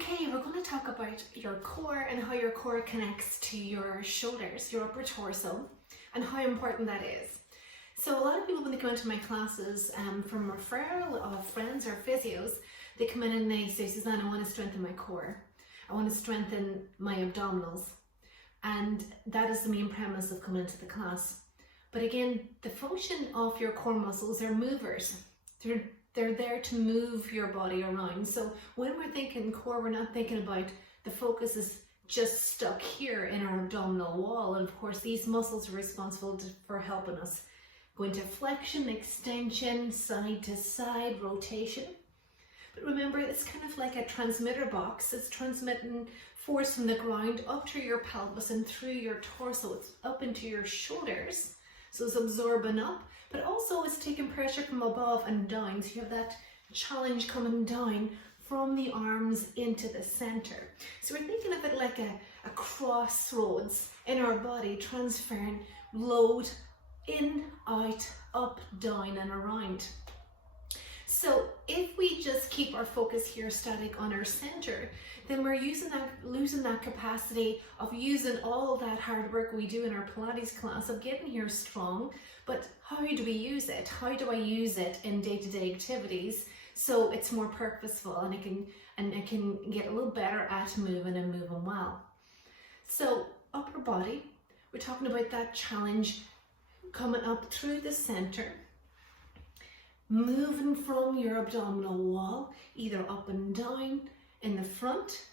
Okay, we're going to talk about your core and how your core connects to your shoulders, your upper torso, and how important that is. So a lot of people, when they come into my classes from referral of friends or physios, they come in and they say, Suzanne, I want to strengthen my core. I want to strengthen my abdominals. And that is the main premise of coming into the class. But again, the function of your core muscles are movers. They're there to move your body around. So when we're thinking core, we're not thinking about the focus is just stuck here in our abdominal wall. And of course, these muscles are responsible for helping us go into flexion, extension, side to side, rotation. But remember, it's kind of like a transmitter box. It's transmitting force from the ground up through your pelvis and through your torso. It's up into your shoulders. So it's absorbing up, but also it's taking pressure from above and down. So you have that challenge coming down from the arms into the center. So we're thinking of it like a crossroads in our body, transferring load in, out, up, down and around. So if we just keep our focus here static on our center, then we're losing that capacity of using all that hard work we do in our Pilates class of getting here strong. But how do we use it? How do I use it in day-to-day activities so it's more purposeful and I can get a little better at moving and moving well? So upper body, we're talking about that challenge coming up through the center, moving from your abdominal wall, either up and down in the front,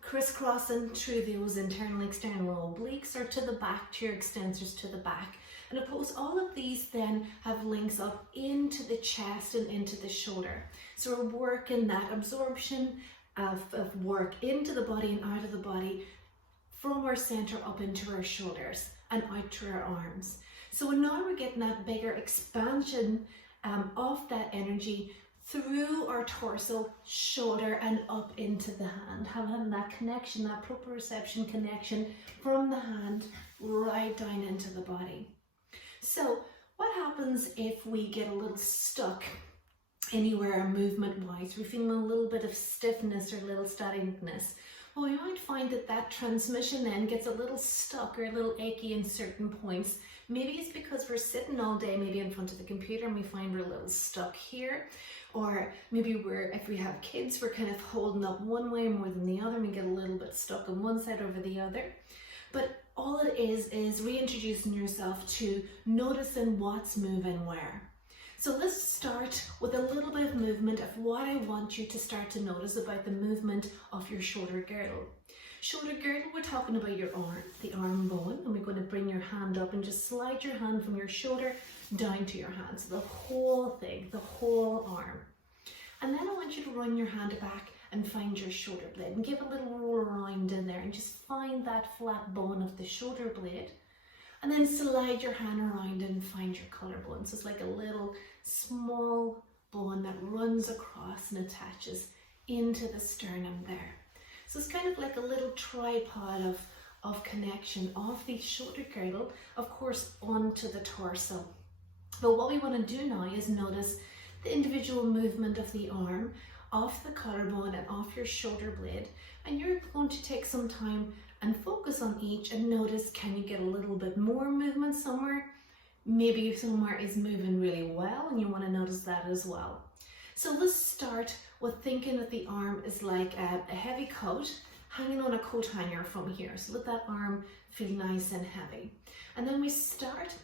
crisscrossing through those internal external obliques, or to the back, to your extensors to the back. And of course, all of these then have links up into the chest and into the shoulder. So we're working that absorption of work into the body and out of the body from our center up into our shoulders and out to our arms. So now we're getting that bigger expansion of that energy through our torso, shoulder and up into the hand, having that connection, that proprioception connection from the hand right down into the body. So what happens if we get a little stuck anywhere movement wise? We're feeling a little bit of stiffness or a little staticness. Well, we might find that transmission then gets a little stuck or a little achy in certain points. Maybe it's because we're sitting all day, maybe in front of the computer, and we find we're a little stuck here. Or maybe if we have kids, we're kind of holding up one way more than the other, and we get a little bit stuck on one side over the other. But all it is reintroducing yourself to noticing what's moving where. So let's start with a little bit of movement of what I want you to start to notice about the movement of your shoulder girdle. Shoulder girdle, we're talking about your arm, the arm bone, and we're going to bring your hand up and just slide your hand from your shoulder down to your hand. So the whole thing, the whole arm. And then I want you to run your hand back and find your shoulder blade and give a little roll around in there and just find that flat bone of the shoulder blade. And then slide your hand around and find your collarbone. So it's like a little small bone that runs across and attaches into the sternum there. So it's kind of like a little tripod of connection of the shoulder girdle, of course, onto the torso. But what we want to do now is notice the individual movement of the arm, off the collarbone and off your shoulder blade. And you're going to take some time and focus on each and notice, can you get a little bit more movement somewhere? Maybe somewhere is moving really well and you want to notice that as well. So let's start with thinking that the arm is like a heavy coat hanging on a coat hanger from here. So let that arm feel nice and heavy. And then we start